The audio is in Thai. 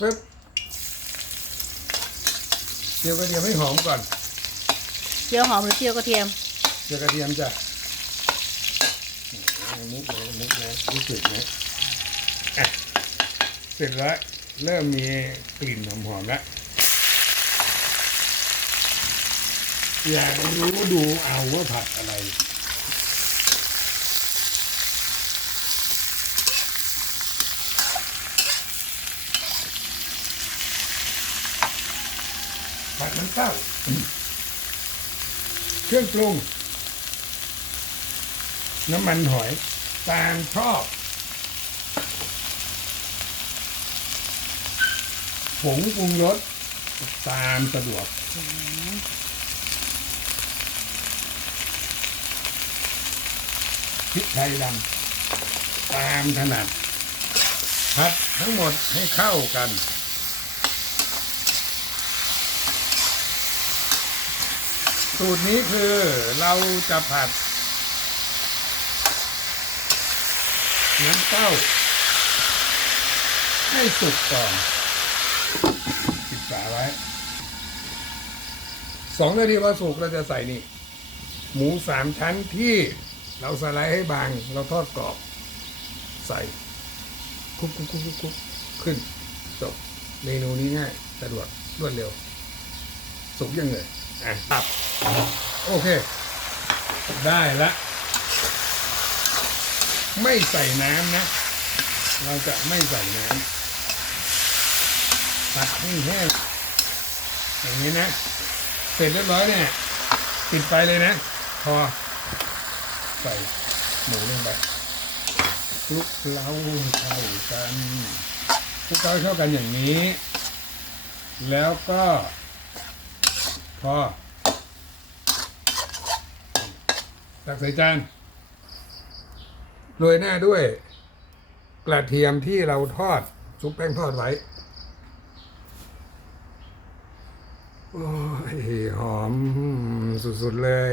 ปึ๊บเจียวกระเทียมให้หอมก่อนเจียวหอมหรือเจียวกระเทียมเจียวกระเทียมจ้ะมุกเลยมุกเลยรู้สึกไหมอะเสร็จแล้วเริ่มมีกลิ่นหอมๆแล้วอยากรู้ดูเอาว่าผัดอะไร ผัดน้ำเต้า เครื่องปรุง น้ำมันหอย ตามชอบผงปรุงรสตามสะดวกพริกไทยดำตามถนัดผัดทั้งหมดให้เข้ากัน สูตรนี้คือเราจะผัดน้ำเต้า ให้สุกก่อนปิดฝาไว้สองนาทีพอสุกเราจะใส่นี่ หมูสามชั้นที่เราสไลด์ให้บาง เราทอดกรอบ ใส่คุกคุกคุกคุกคุกขึ้นจบเมนูนี้ง่ายสะดวกรวดเร็ว สุกยังเลยอะครับ โอเค ได้ละ ไม่ใส่น้ำนะ เราจะไม่ใส่น้ำผัดให้แห้งอย่างนี้นะ เสร็จเรียบร้อยเนี่ยปิดไฟเลยนะ พอ ใส่หมูลงไปคลุกเคล้าเข้ากันคลุกเคล้าเข้ากันอย่างนี้ แล้วก็ พอ ตักใส่จานโรยหน้าด้วย กระเทียมที่เราทอดซุปแป้งทอดไว้โอ้ยหอมสุดๆเลย